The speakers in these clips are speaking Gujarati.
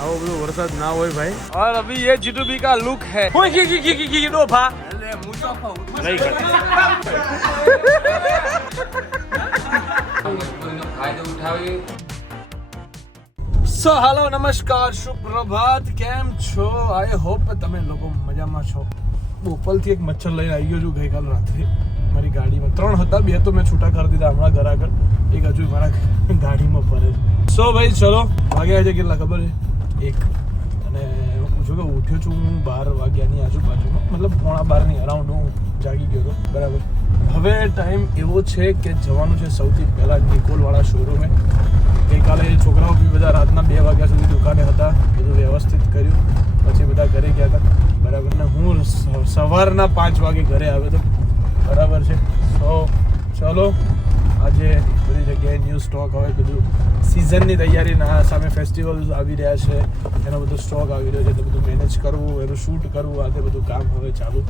आओ બધો વરસાદ ના હોય ભાઈ और अभी ये G2B का लुक है ओए की दो भा अरे मुसाफा नहीं कर फायदो उठावी સો હાલો નમસ્કાર સુપ્રભાત કેમ છો આઈ હોપ તમે લોકો મજામાં છો બોપલથી એક મચ્છર લઈને આવી ગયો છું ગઈકાલ રાત્રે મારી ગાડીમાં 3 હતા 2 તો મેં છૂટા કરી દીધા હમણાં ઘર આગળ એક હજુ મારા ગાડીમાં ફરે સો ભાઈ ચલો વાગ્યા છે કેટલા ખબર છે 1 અને હું પૂછું કે ઉઠ્યો છું હું 12 વાગ્યાની આજુબાજુમાં મતલબ 11:30 અરાઉન્ડ હું જાગી ગયો હતો બરાબર હવે ટાઈમ એવો છે કે જવાનું છે સૌથી પહેલાં નિકોલવાળા શોરૂમે ગઈકાલે છોકરાઓ બી બધા રાતના 2 વાગ્યા સુધી દુકાને હતા બધું વ્યવસ્થિત કર્યું પછી બધા ઘરે ગયા હતા બરાબર ને હું સવારના 5 વાગે ઘરે આવ્યો હતો બરાબર છે તો ચલો આજે બધી જગ્યાએ ન્યૂ સ્ટોક હવે બધું સિઝનની તૈયારીના સામે ફેસ્ટિવલ્સ આવી રહ્યા છે એનો બધો સ્ટોક આવી રહ્યો છે તો બધું મેનેજ કરવું એનું શૂટ કરવું આ તે બધું કામ હવે ચાલુ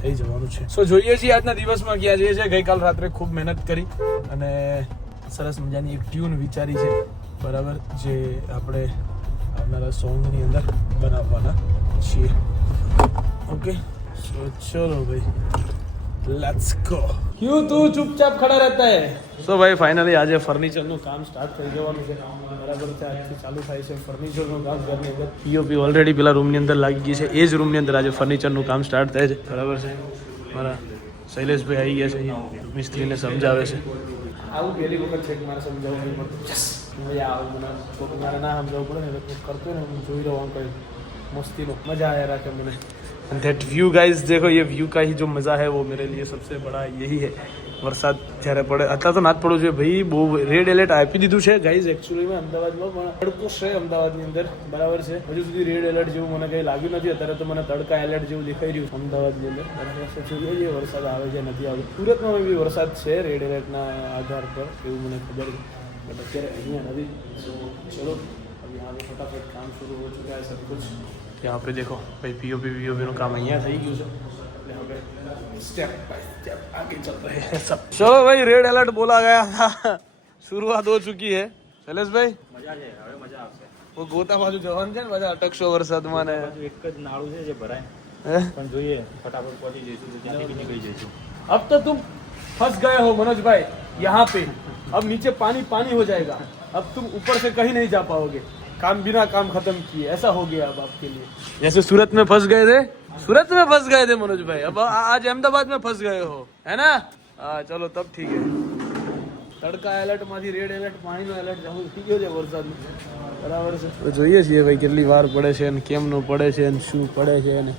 થઈ જવાનું છે સો જોઈએ છીએ આજના દિવસમાં ક્યાં જઈએ છીએ ગઈકાલ રાત્રે ખૂબ મહેનત કરી અને સરસ મજાની એક ટ્યુન વિચારી છે બરાબર જે આપણે આવનારા સોંગની અંદર બનાવવાના છીએ ઓકે સો ચલો ભાઈ લેટ્સ ગો ક્यों तू चुपचाप खड़ा रहता है સો ભાઈ ફાઇનલી આજે ફર્નિચરનું કામ સ્ટાર્ટ થઈ જવાનું છે બરાબર છે આજથી ચાલુ થાય છે ફર્નિચરનું કામ ઘરની અંદર પીઓપી ઓલરેડી પેલા રૂમની અંદર લાગી ગઈ છે એ જ રૂમની અંદર આજે ફર્નિચરનું કામ સ્ટાર્ટ થાય છે બરાબર છે મારા શૈલેષભાઈ આવી ગયા છે મિસ્ત્રીને સમજાવે છે આવું પહેલી વખત છે કે મારે સમજાવવું નહીં પડતું મજા આવે મને મારે ના સમજાવવું પડે ને કરતો ને હું જોઈ રહ્યો કંઈ मस्ती लो मजा आया रहा मुझे एंड दैट व्यू गाइस देखो ये व्यू का ही जो मज़ा है वो मेरे लिए सबसे बड़ा यही है વરસાદ જ્યારે પડે અત્યારે તો ના જ પડવું જોઈએ ભાઈ બહુ રેડ એલર્ટ આપી દીધું છે ગાઈઝ એકચ્યુઅલીમાં અમદાવાદમાં પણ તડકો છે અમદાવાદની અંદર બરાબર છે હજુ સુધી રેડ એલર્ટ જેવું મને કંઈ લાગ્યું નથી અત્યારે તો મને તડકા એલર્ટ જેવું દેખાઈ રહ્યું અમદાવાદની અંદર બરાબર જોઈએ વરસાદ આવે છે નથી આવતો સુરતમાં બી વરસાદ છે રેડ એલર્ટના આધાર પર એવું મને ખબર છે બટ અત્યારે અહીંયા નથી ચલો यहाँ पे फटाफट काम शुरू हो चुका है सब कुछ यहाँ पे देखो भाई पीओपी નું કામ અહીંયા થઈ ગયું છે એટલે હવે स्टेप बाय स्टेप आगे चल रहे हैं सब चलो भाई रेड अलर्ट बोला गया था शुरुआत हो चुकी है शैलेश भाई મજા છે હવે મજા આવશે वो ગોતા બાજુ જવાનું છે ને બધા અટકશો વરસાદમાં ને એક જ નાળું છે જે ભરાય પણ જોઈએ ફટાફટ પહોંચી જઈશું ત્યાંથી બી નીકળી જઈશું अब तो तुम फंस गए हो मनोज भाई यहाँ पे अब नीचे पानी पानी हो जाएगा अब तुम ऊपर से कहीं नहीं जा पाओगे काम बिना काम खत्म किए ऐसा हो गया अब आपके लिए जैसे सूरत में फंस गए थे मनोज भाई अब आज अहमदाबाद में फंस गए हो है ना हाँ चलो तब ठीक है તડકા એલર્ટ માંથી રેડ એલર્ટ પાણીનો એલર્ટ જવું થઈ ગયો છે વરસાદનું બરાબર છે તો જોઈએ છીએ ભાઈ કેટલી વાર પડે છે અને કેમનું પડે છે અને શું પડે છે અને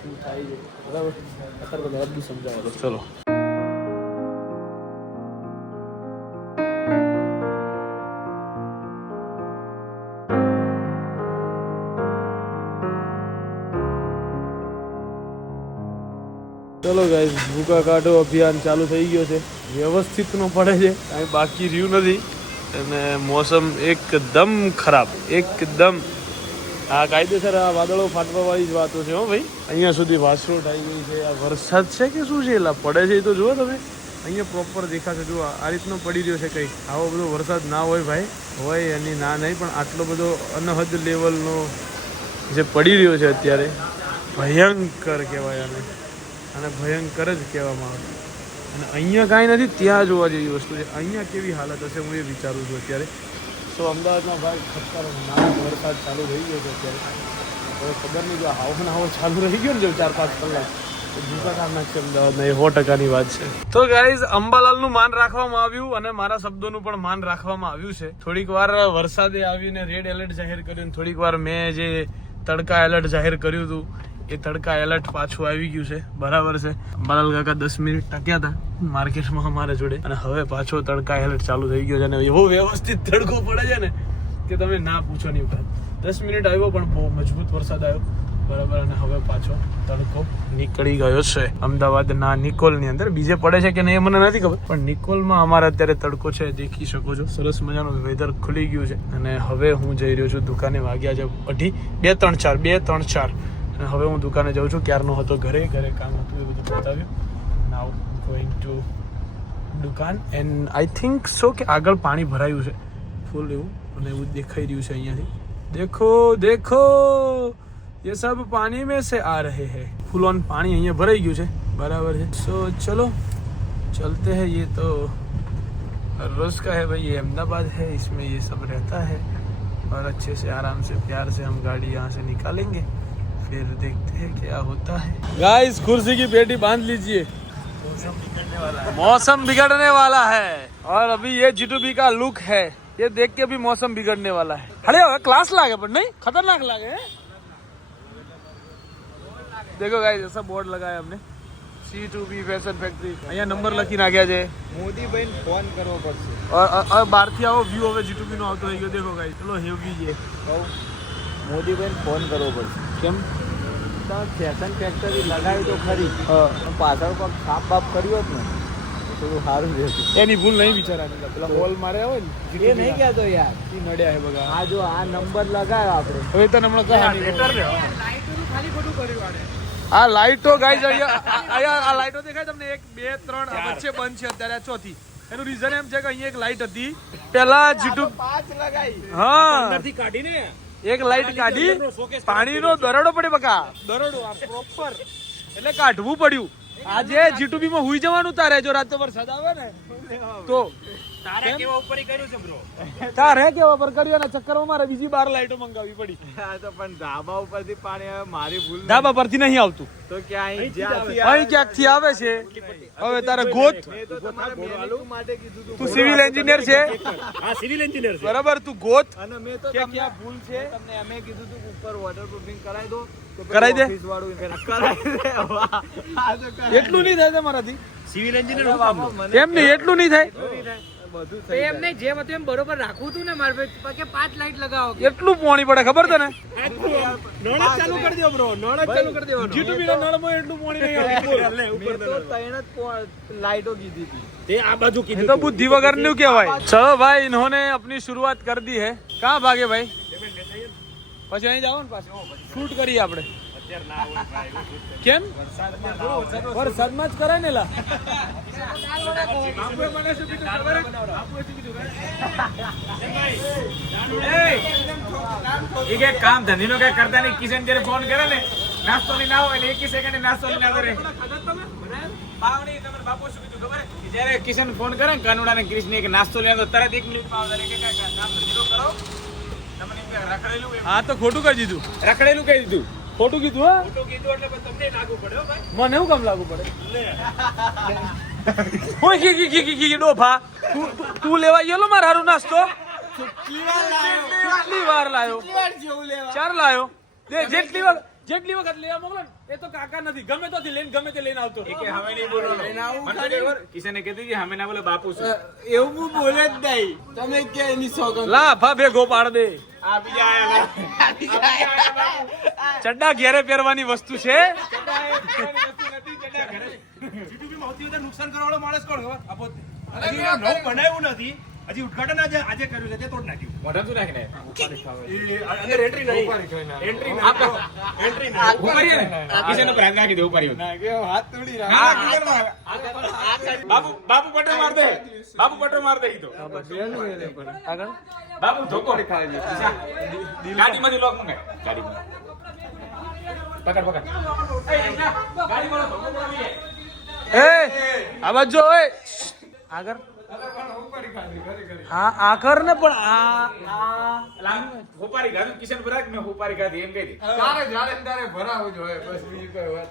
શું થાય છે બરાબર અત્યારે બધા બધું સમજાવો ચલો ચલો ગાઈસ ભૂકા કાઢો અભિયાન ચાલુ થઈ ગયો છે વ્યવસ્થિત નો પડે છે કાંઈ બાકી રહ્યું નથી અને મોસમ એકદમ ખરાબ એકદમ આ કાયદેસર આ વાદળો ફાટવા વાળી જ વાતો છે હો ભાઈ અહીંયા સુધી વાસરોટ આવી ગઈ છે આ વરસાદ છે કે શું છે એટલે પડે છે એ તો જુઓ તમે અહીંયા પ્રોપર દેખાશે જુઓ આ રીતનો પડી રહ્યો છે કંઈ આવો બધો વરસાદ ના હોય ભાઈ હોય એની ના નહીં પણ આટલો બધો અનહદ લેવલનો જે પડી રહ્યો છે અત્યારે ભયંકર કહેવાય અને ભયંકર જ કહેવામાં આવે અને અહીંયા કાંઈ નથી ત્યાં જોવા જેવી વસ્તુ છે અહીંયા કેવી હાલત હશે હું એ વિચારું છું અત્યારે તો અમદાવાદમાં ભાઈ ખતરનાક વરસાદ ચાલુ થઈ ગયો છે અત્યારે હવે ખબર નહીં જો હાવ ચાલુ રહી ગયો ને જો 4-5 કલાક તો ભૂકા કામ નાખશે અમદાવાદના એ 100%ની વાત છે તો ગાઈઝ અંબાલાલનું માન રાખવામાં આવ્યું અને મારા શબ્દોનું પણ માન રાખવામાં આવ્યું છે થોડીક વાર વરસાદે આવીને રેડ એલર્ટ જાહેર કર્યું થોડીક વાર મેં જે તડકા એલર્ટ જાહેર કર્યું હતું એ તડકા એલર્ટ પાછું આવી ગયું છે બરાબર છે અંબાલાલ કાકા 10 મિનિટ ટક્યા હતા માર્કેટમાં અમારે જોડે અને હવે પાછો તડકા એલર્ટ ચાલુ થઈ ગયો છે અને એવો વ્યવસ્થિત તડકો પડે છે ને કે તમે ના પૂછો નહીં વાત 10 મિનિટ આવ્યો પણ બહુ મજબૂત વરસાદ આવ્યો બરાબર અને હવે પાછો તડકો નીકળી ગયો છે અમદાવાદના નિકોલની અંદર બીજે પડે છે કે નહીં મને નથી ખબર પણ નિકોલમાં અમારે અત્યારે તડકો છે દેખી શકો છો સરસ મજાનું વેધર ખુલી ગયું છે અને હવે હું જઈ રહ્યો છું દુકાને વાગ્યા છે 2-3-4 અને હવે હું દુકાને જાઉં છું ક્યારનો હતો ઘરે કામ હતું એ બધું બતાવ્યું નાઉ ગોઈંગ ટુ દુકાન એન્ડ આઈ થિંક સો કે આગળ પાણી ભરાયું છે ફૂલ એવું અને એવું દેખાઈ રહ્યું છે અહીંયાથી देखो देखो ये सब पानी में से आ रहे हैं फुल ऑन पानी અહીંયા ભરાઈ ગયું છે बराबर है सो चलो चलते हैं ये तो रोज का है भाई ये अहमदाबाद है इसमें ये सब रहता है और अच्छे से आराम से प्यार से हम गाड़ी यहाँ से निकालेंगे फिर देखते हैं क्या होता है गाइस कुर्सी की पेटी बांध लीजिए मौसम बिगड़ने वाला है और अभी ये G2B का लुक है ये देख के भी मौसम बिगड़ने वाला है खड़े हो क्लास लागे पर नहीं खतरनाक लागे है देखो गाइस ऐसा बोर्ड लगाया हमने C2B फैशन फैक्ट्री અહીંયા નંબર લખી નાખ્યા છે મોદીભાઈ ફોન કરવો પડશે और બહારથી આવો વ્યૂ હવે G2B નો આવતો થઈ ગયો દેખો ગાઈસ ચલો હેવી છે મોદીભાઈ ફોન કરવો પડશે કેમ ફેશન ફેક્ટરી લગાવી તો ખરી પણ પાછળ કોઈક સાપ બાપ કર્યો જ ને થોડું સારું રહેતું એની ભૂલ નહીં બિચારાને પેલા હોલ માર્યા હોય ને એ નહીં કહેતો યાર ઈ નડ્યા હે બગા આ જો આ નંબર લગાવ્યો આપણે હવે તને હમણાં કહાની લાઈટોનું ખાલી ખોટું કર્યું આને આ લાઈટો ગાઈસ અહીંયા આ લાઈટો દેખાય તમને 1 2 3 આ વચ્ચે બંધ છે અત્યારે આ ચોથી એનું રીઝન એમ છે કે અહીંયા એક લાઈટ હતી પેલા G2 પાંચ લગાવી હા અંદરથી કાઢીને એક લાઈટ કાઢી પાણીનો દરડો પડે બકા દરડો આ પ્રોપર એટલે કાઢવું પડ્યું આજે G2B માં હુઈ જવાનું તારે જો રાત વરસાદ આવે ને તો તારે કેવા ઉપર કર્યું છે બ્રો તારે કેવા પર કર્યું અને ચક્કરમાં મારે બીજી 12 લાઈટો મંગાવી પડી આ તો પણ ધાબા ઉપરથી પાણી આવે મારી ભૂલ ધાબા પરથી નહીં આવતું તો ક્યાં જ્યાંથી અહીં ક્યાંકથી આવે છે હવે તારે ગોત મેં તો તમારે મેનેજર માટે કીધું હતું તું સિવિલ એન્જિનિયર છે હા સિવિલ એન્જિનિયર છે બરાબર તું ગોત અને મેં તો કે તમને ક્યાં ભૂલ છે તમને એમે કીધું હતું કે ઉપર વોટરપ્રૂફિંગ કરાવી દો તો કરાવી દે. ઓફિસ વાળું કરાવી દે વાહ આ તો એટલું નહીં થાય તમારાથી સિવિલ એન્જિનિયર કેમ નહીં એટલું નહીં થાય બધું તો એમને જેમ હતું એમ બરોબર રાખવું હતું ને મારે કે 5 લાઈટ લગાવો એટલું પોણી પડે ખબર તને નળ ચાલુ કરી દો બ્રો નળ ચાલુ કરી દેવાનો G2B ના નળમાં એટલું પોણી નહીં આવતું મેં તો ત્રણ જ લાઈટો કીધી હતી તે આ બાજુ ये तो बुद्धि वगैरह नहीं क्या भाई चलो भाई इन्होंने अपनी शुरुआत कर दी है कहाँ भागे भाई પછી અહીં જાવ ને પાછું શૂટ કરીએ આપણે કેમ વરસાદમાં જ કરાય ને લા એક કામ ધંધી નો કઈ કરતા નહીં કિશન જયારે ફોન કરે ને નાસ્તો લઈને આવો એટલે 1 સેકન્ડ નાસ્તો લઈને આવે બાવણી તમારે બાપુ શું કીધું ખબર કે જયારે કિશન ફોન કરે ને કાનુડા ને કૃષ્ણ એક નાસ્તો લઈને તો તરત 1 મિનિટમાં આવે કે કાકા નામ ધંધો કરો તમને એમ કે રખડેલું હા તો ખોટું કહી દીધું રખડેલું કહી દીધું ખોટું કીધું હા તો કીધું એટલે તમને લાગુ પડે હો ભાઈ મને એવું કામ લાગુ પડે ઓય કી ડોફા તું લેવા ગયેલો માર હારું નાસ્તો કેટલી વાર લાયો ચાર લાયો દે જેટલી વખત લેવા મોકલો ને એ તો કાકા નથી ગમે તો લઈને ગમે તે લઈને આવતો કે હવે નહીં બોલવાનું કિશને કીધું કે અમે ના બોલે બાપુ છું એવું હું બોલે જ નહીં તમે કે એની સોગંદ લા ભા ભેગો પાડ દે આ બીજા આયા ચડ્ડા ઘેરે પહેરવાની વસ્તુ છે નુકસાન કરવાવાળો માણસ કોણ ખબર આપો હજી નવું બનાવ્યું નથી હજી ઉદ્ઘાટન આજે કર્યું છે તે તોડ નાખ્યું મોઢા શું નાખીને અંદર એન્ટ્રી નહીં એન્ટ્રી એન્ટ્રી ઉપાડીએ ને કિશન ઉપર હાથ નાખી દે ઉપાડીએ હાથ તોડી બાપુ બાપુ પટો માર દે બાપુ પટો માર દે ઈ તો આગળ બાપુ ધોકો ગાડીમાંથી લોક મંગાય ગાડીમાં પકડ ગાડી વાળો ધોકો પડાવીએ એ આ બાજુ ઓય આગળ હા આકર ને પણ આ હોપારી ગાધું કિશન બરાક મેં હોપારી ગાધી એમ કહી દે તારે જાણે તારે ભરાવું જ હોય બસ બીજી કોઈ વાત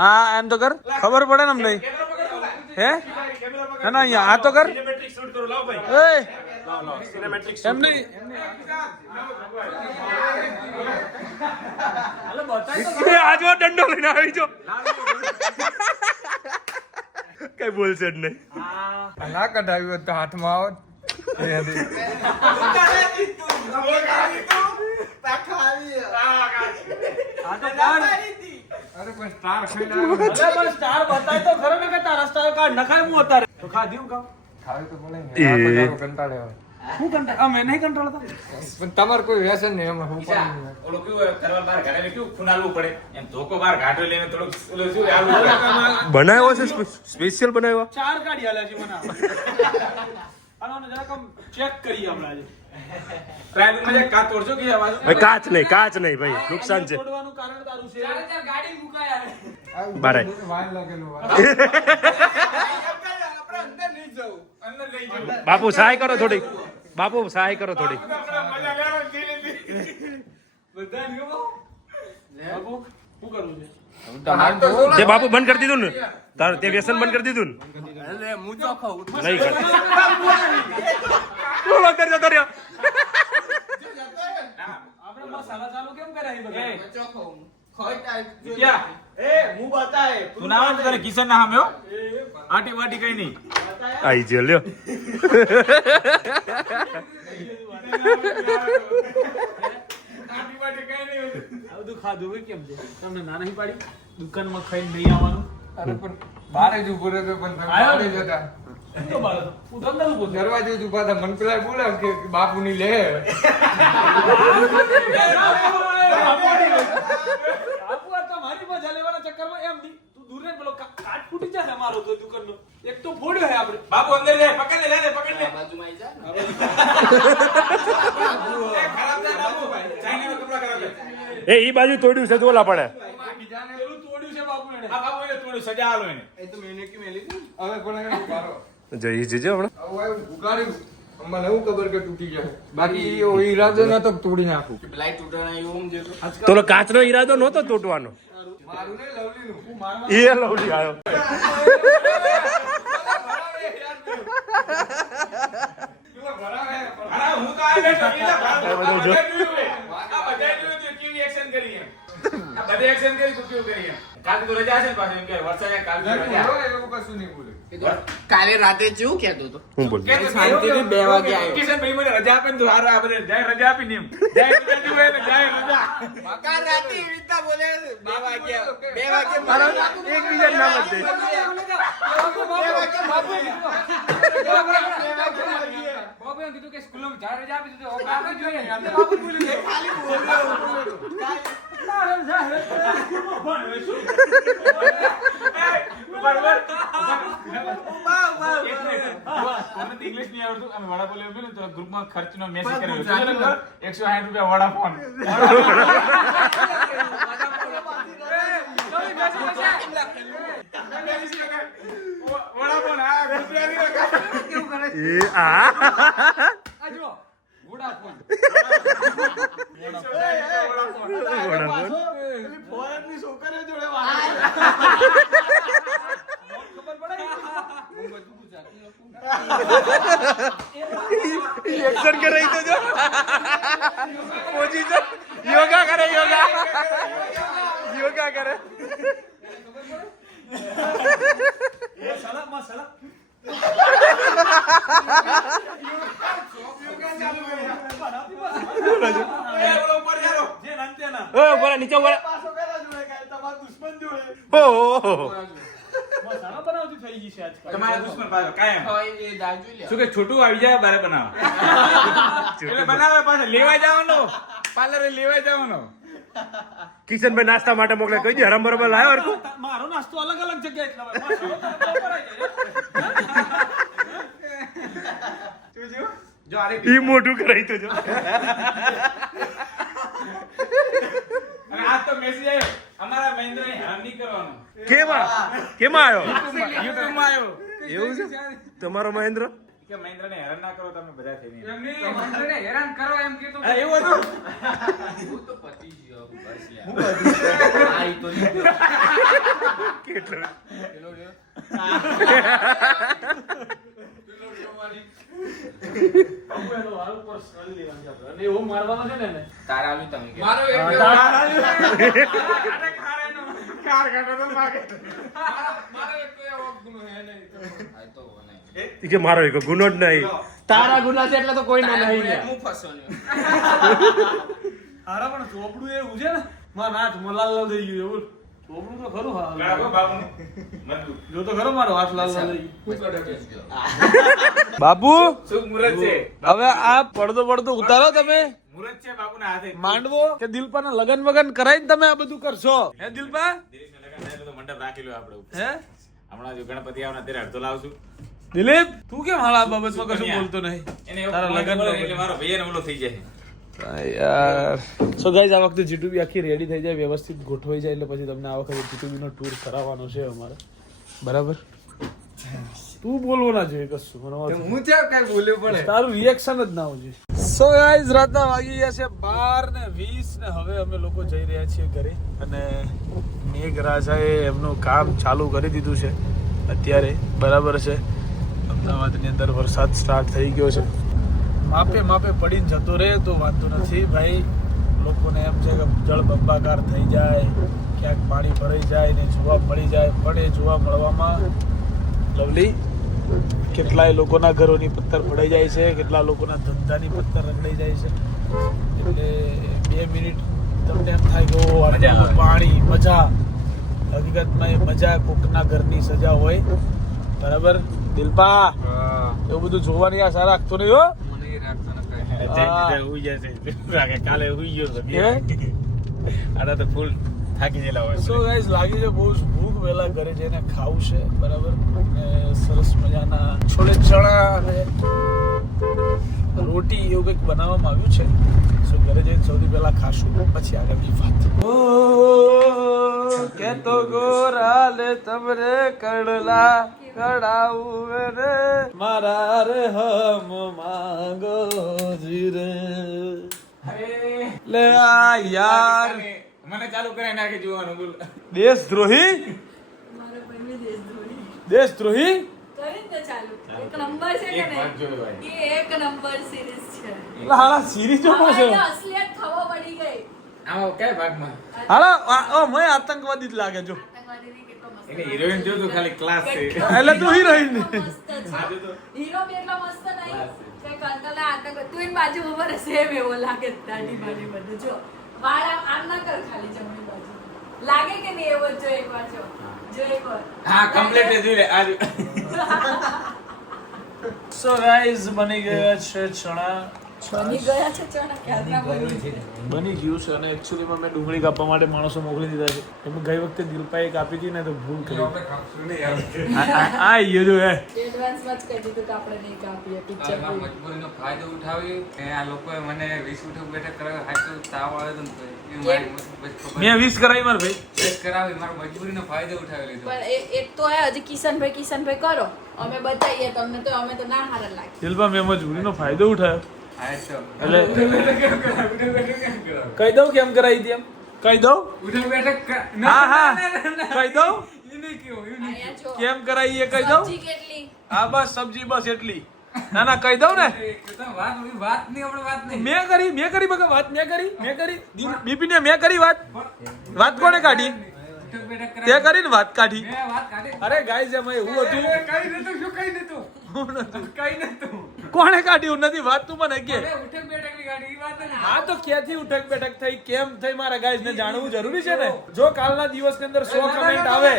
હા એમ તો કર ખબર પડે ને એમ નહીં હે ના ના અહીંયા આ તો કર સિનેમેટ્રિક શૂટ કરો લાવ ભાઈ એ લાવ લાવ સિનેમેટ્રિક એમ નહીં આજો દંડો લઈને આવી જો કઈ બોલશે જ નહીં ના કઢાવ્યું તો હાથમાં આવો અરે પણ સ્ટાર સ્ટાર બતાય તો ખરો ને કે તારા સ્ટાર કાર્ડ નખાય હું અત્યારે તો ખા દીઉં કામ ખાવી તો પડે ને કંટાળે હોય હું કંટ્રોલ અમે નહીં કંટ્રોલ હતા પણ તમારે કોઈ વ્યસન નહીં એમાં હું ઈશા, ઓલું કેવું તરવાર બહાર કાઢે કેવું ખૂનાલવું પડે એમ ધોકો બહાર કાઢો લઈને થોડુંક ઓલું શું આલવું પડે. બનાવ્યો છે સ્પેશિયલ બનાવ્યો 4 ગાડી હાલે છે મને આનો જરાક આમ ચેક કરીએ આપણે આજે ટ્રાયલ માં કાચ તોડશો કે આવાજ ભાઈ કાચ નહીં ભાઈ નુકસાન છે તોડવાનું કારણ તારું છે ગાડી મુકાયા બારે વાલ લાગેલું વાલ. આપણે અંદર નહીં જવું અંદર લઈ જવું બાપુ સહાય કરો થોડી બાપુ સહાય કરો થોડી આપણે મજા લેવાની છે ને. બધા નિયમો બાબુ શું કરવું છે તે બાપુ બંધ કરી દીધું ને તાર તે વ્યસન બંધ કરી દીધું ને એટલે હું તો ખાઉં. નહીં કર તું બંધ કરી જતો રહ્યો આપણે મસાલા ચાલુ કેમ કર્યા છે બધા ક્યાં? તું ના આવે ને તારે કિશન ના સામે હો. આટી વાટી કઈ નહીં આઈ જે લ્યો આટી વાટી કઈ નહીં આ બધું ખાધું હોય કેમ છે તમને ના નહીં પાડી દુકાનમાં ખાઈને નહીં આવવાનું અરે પણ બારે જ ઉભો રહ્યો પણ તમે આયો બારે ને? જ હતા. શું તો બાળકો? હું તમને શું પૂછું? દરવાજે જ ઉભા હતા. મને પેલા બોલાવ કે બાપુની લે આપુ આ તમારી મજા લેવાના ચક્કરમાં એમ નહીં તું દૂર રહે પેલો કાટ ફૂટી જશે અમારો તો દુકાનનો એક તો ફોડ્યો હે આપણે બાપુ અંદર જાય પકડ લે લે પકડ લે ખરાબ થાય બાપુ ચાઇના કપડા ખરાબ થાય એ ઈ બાજુ તોડ્યું છે તો ઓલા પડે પેલું તોડ્યું છે બાપુ એને આ બાપુ એને થોડું સજા આલો એને હવે પણ એને ઉભારો. જઈ જજો હમણાં હવે ઉગાડ્યું. મને એવું ખબર કે તૂટી જશે. બાકી એવો ઈરાદો નતો કે તોડી નાખું. તો ઓલો કાચનો ઈરાદો નહોતો તૂટવાનો મારું નહીં, લવલીનું. હું મારવા એ લવલી આવ્યો પેલો ભરાવે. અરે હું તો આ બેઠો ઈલા એ બધું જો. આ બધા જોયું તો કેવી એક્શન કરી એમ આ બધે એક્શન કરી તો કેવું કરી એમ કાલ તો રજા છે ને પાછી એમ કે વરસાદ છે, કાલ તો નહીં રજા બોલો, એ લોકો કશું નહીં બોલે. કાલે રાતે જેવું કહેતો હતો હું બોલ કે તો શાંતિથી 2 વાગે આવ્યો. કિશનભાઈ મને રજા આપે ને તો હારા આ બધે જાય રજા આપીને એમ જાય રજા દીધું હોય ને જાય રજા કાલ રાતે એવી રીતના બોલે 2 વાગ્યા 2 વાગે એકબીજા નામ જ દે બાપુ એમ કીધું કે સ્કૂલમાં ચાર રજા આપી દીધું હવે આપણે જોઈએ બાપુ બોલી જાય ખાલી બોલ્યો બરાબર કોને ઇંગ્લિશ નહીં આવડતું અમે વડા બોલ્યો ને તો ગ્રુપમાં ખર્ચનો મેસેજ કરેલો 160 રૂપિયા વડા ફોન વડા ફોન આ ગુજરાતી એ આ આ જો વોડાફોન એક્શન કરે તો જો પોઝિશન યોગા કરે યોગા કરે મસાલા જે નાનતે ના ઓ બોલા નીચે બોલા ઓ મસાલા બનાવતી થઈ ગઈ છે આજકાલ તમારા દુશ્મન પાછો કાયમ હોય એ દાજુ લે શું કે છોટું આવી જાય બારે બનાવો એટલે બનાવે પાછા લેવા જવાનો પાર્લરે લેવા જવાનો કિશનભાઈ નાસ્તા માટે મોકલે કહી દે હરામ બરાબર લાયો હરખું મારો નાસ્તો અલગ અલગ જગ્યાએ એટલા હોય. મસાલો તો બરાબર આવી જાય. જો આરે ઈ મોઢું કરાઈ તો જો અને આજ તો મેસેજ આવ્યો અમારા મહેન્દ્રને હેરાન નહીં કરવાનું કેમાં આવ્યો YouTube માં આવ્યો એવું છે તમારો મહેન્દ્ર કે મહેન્દ્રને હેરાન ના કરો તમે બધા થઈને મહેન્દ્રને હેરાન કરો એમ કીધું હા, એવું હતું હું તો પતી ગયો બસ યાર આ ઈ તો લીધો. કેટલો પેલો રહ્યો. બાપુ એનો વારો personal લેવાનો છે આપણે. અને એવો મારવાનો છે ને એને. તારા આવી તમે કે મારો એક કાર કાઢો તો માગે મારો એક કોઈ એવો ગુનો હે નહીં. આ તો નહીં ઈ કે મારો એક ગુનો જ નહીં તારા ગુના છે એટલે તો કોઈ ના નહીં લે હું ફસવાનો હારા પણ ચોપડું એવું છે ને માં નાચ મલાલ થઈ ગયું એવું છોકરું તો ખરું હા કાકો બાપુનું મજબૂત. જો તો ખરો મારો હાથ લાલ લાલ બાપુ શુભ મુહૂર્ત છે. હવે આ પડદો ઉતારો તમે મુહૂર્ત છે બાપુના હાથે. માંડવો કે દિલપાના લગન વગન કરાઈને તમે આ બધું કરશો હે દિલપા દિલીપને લગન થાય તો મંડપ રાખેલું આપણે ઉપર. હે હમણાં જો ગણપતિ આવે ને ત્યારે અડધો લાવશું. દિલીપ તું કેમ હાલ આ બાબતમાં કશું બોલતો નહીં એને એવું તારા point લગન બોલે વગન. એટલે મારો ભૈયાને ઓલો થઈ જાય. યાર સો ગાઈઝ આ વખતે જીટુબી આખી રેડી થઈ જાય વ્યવસ્થિત ગોઠવાઈ જાય એટલે પછી તમને આ વખતે જીટુબી નો ટૂર કરાવવાનો છે અમારે બરાબર તું બોલવો ના જોઈએ કશું મને વાંધો નહીં. હું ત્યાં કઈ બોલ્યો પડે તારું રિએક્શન જ ના હોવું જોઈએ સો ગાઈઝ રાતના વાગી ગયા છે 12:20 ને હવે અમે લોકો જઈ રહ્યા છીએ ઘરે અને મેઘરાજાએ એમનું કામ ચાલુ કરી દીધું છે અત્યારે બરાબર છે અમદાવાદની અંદર વરસાદ સ્ટાર્ટ થઈ ગયો છે માપે પડીને જતો રહે તો વાંધો નથી ભાઈ લોકોને એમ છે કે જળ બંબાકાર થઈ જાય ક્યાંક પાણી ભરાઈ જાય ને જોવા મળી જાય પણ એ જોવા મળવામાં લવલી કેટલાય લોકોના ઘરોની પથ્થર પડાઈ જાય છે કેટલા લોકોના ધંધાની પથ્થર રગડાઈ જાય છે એટલે 2 મિનિટ તમને એમ થાય કે ઓ આટલું પાણી મજા હકીકતમાં એ મજા કોકના ઘરની સજા હોય બરાબર દિલપા એવું બધું જોવાની આશા રાખતો નહીં હો હુઈ જશે. કાલે હુઈ ગયો હતો. આના તો ફૂલ થાકી ગયેલા હોય. સો ગાઈઝ લાગી છે બહુ જ ભૂખ વહેલા ઘરે જઈને ખાવું છે બરાબર અને સરસ મજાના છોલે ચણા અને રોટી એવું કંઈક બનાવવામાં આવ્યું છે સો ઘરે જઈને સૌથી પહેલા ખાશું પછી આગળની વાત કે તો ગોરા લે તમને કડલા કડાવું રે મારા રે હમ માંગો જીરે લે આ યાર મને ચાલુ કરે નાખી જોવાનું બોલ. દેશદ્રોહી મારો બંને દેશદ્રોહી દેશદ્રોહી કરીને તો ચાલુ એક નંબર છે કે એક વાત જોયો ભાઈ. નહીં એ એક નંબર સિરીઝ છે હાલા સિરીઝો માં છે હવે અસલિયત ખબર પડી ગઈ આમાં કયા ભાગમાં હાલા ઓ મય આતંકવાદી જ લાગે જો આતંકવાદીની કેટલો મસ્ત એને હિરોઈન જો તો ખાલી ક્લાસ છે. એટલે તું હિરોઈન મસ્ત છે હીરો બી એટલો મસ્ત નહીં કઈ કંકલા આતંક તું એની બાજુ ઉભો રહે સેમ એવો લાગે દાઢી બાઢી બધું જો વાળ આમ ના કર ખાલી જમણી બાજુ લાગે કે નહીં એવો જો એકવાર જો એકવાર હા કમ્પ્લીટ જોઈ લે આજ. સો ગાઈઝ બની ગયા છે ચણા બની ગયા છે ચણા ક્યારના બન્યું છે બની ગયું છે અને એકચ્યુઅલીમાં મેં ડુંગળી કાપવા માટે માણસો મોકલી દીધા છે એમાં ગઈ વખતે દિલપાએ કાપી હતી ને તો ભૂલ કરી આ યો જો હે એડવાન્સમાં જ કહી દીધું કે આપણે નહીં કાપીએ પિક્ચર એમાં મજબૂરીનો ફાયદો ઉઠાવી અને આ લોકોએ મને 20 ઉઠક બેઠક કરાવી હાચું તાવ આવે તો એ મારી બસ ખબર મેં 20 કરાવી માર ભાઈ બસ કરાવી મારો મજબૂરીનો ફાયદો ઉઠાવી લીધો પણ એ તો હે હજી કિશનભાઈ કરો અમે બતાવીએ તમને તો અમે તો ના હારા લાગે દિલપા મેં મજબૂરીનો ફાયદો ઉઠાવ્યો હા તો એટલે ઉઠક બેઠક કેમ કરાવી ઉઠક બેઠક કેમ કરાવી કહી દઉં કેમ કરાવી હતી એમ કહી દઉં ઉઠક બેઠક હા હા કહી દઉં એ નહીં કેવું એવું નહીં અહીંયા જો કેમ કરાવી એ કહી દઉં સબ્જી કેટલી હા બસ સબ્જી બસ એટલી ના ના કહી દઉં ને વાત નહીં આપણે વાત નહીં મેં કરી બકા વાત મેં કરી બીપી ને મેં કરી વાત કોને કાઢી ઉઠક બેઠક તે કરાવી કરીને વાત કાઢી મેં વાત કાઢી અરે ગાઈઝ એમાં એવું હતું કઈ નતું શું કઈ નતું કઈ નતું કોણે કાઢ્યું નથી વાત તું મને કે અરે ઉઠક બેઠકની ગાડી ઈ વાત નથી હા તો ક્યાંથી ઉઠક બેઠક થઈ કેમ થઈ મારા ગાઈઝ ને જાણવું જરૂરી છે ને જો કાલના દિવસની અંદર 100 કમેન્ટ આવે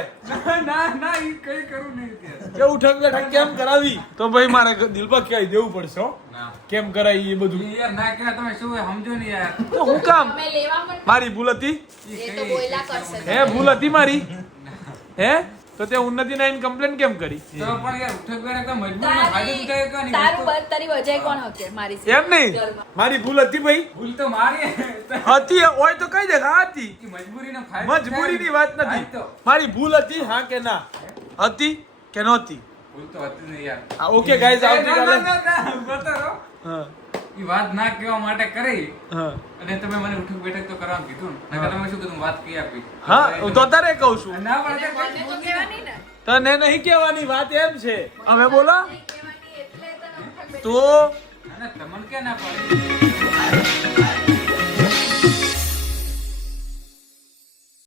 ના ઈ કઈ કરું નહીં ત્યાં કે ઉઠક બેઠક કેમ કરાવી તો ભાઈ મારે દિલપા કહી દેવું પડશે હો. ના કેમ કરાવી એ બધું યાર ના કે તમે શું સમજો ને યાર તો હું કામ અમે લેવા પણ મારી ભૂલ હતી એ તો બોયલા કરશે હે ભૂલ હતી મારી હે તો તે ઉન્નતિ નાઈન કમ્પ્લેન કેમ કરી તો પણ યાર ઉઠક બેઠક તો મજબૂરીનો ફાયદો ઉઠાવ્યો કે નહીં તારી વજહ કોણ હકે મારી એમ નહીં મારી ભૂલ હતી ભાઈ ભૂલ તો મારી હતી હોય તો કહી દે હા હતી ઈ મજબૂરીનો ફાયદો મજબૂરીની વાત હા, નથી તો. મારી ભૂલ હતી હા કે ના હતી કે નહોતી ભૂલ તો હતી નહીં યાર હા ઓકે ગાઈઝ આવતીકાલે ના, બતાવો હા ઈ વાત ના કહેવા માટે કરી હા અને તમે મને ઉઠક બેઠક તો કરવાનું કીધું ને નકર તમે શું કીધું વાત કહી આપી હા તો તારે કહું છું ના પણ મને તો કહેવાની ને તને નહીં કહેવાની વાત એમ છે અમે બોલો નહીં કહેવાની એટલે તને ઉઠક બેઠક તો અને તમને ક્યાં ના પાડે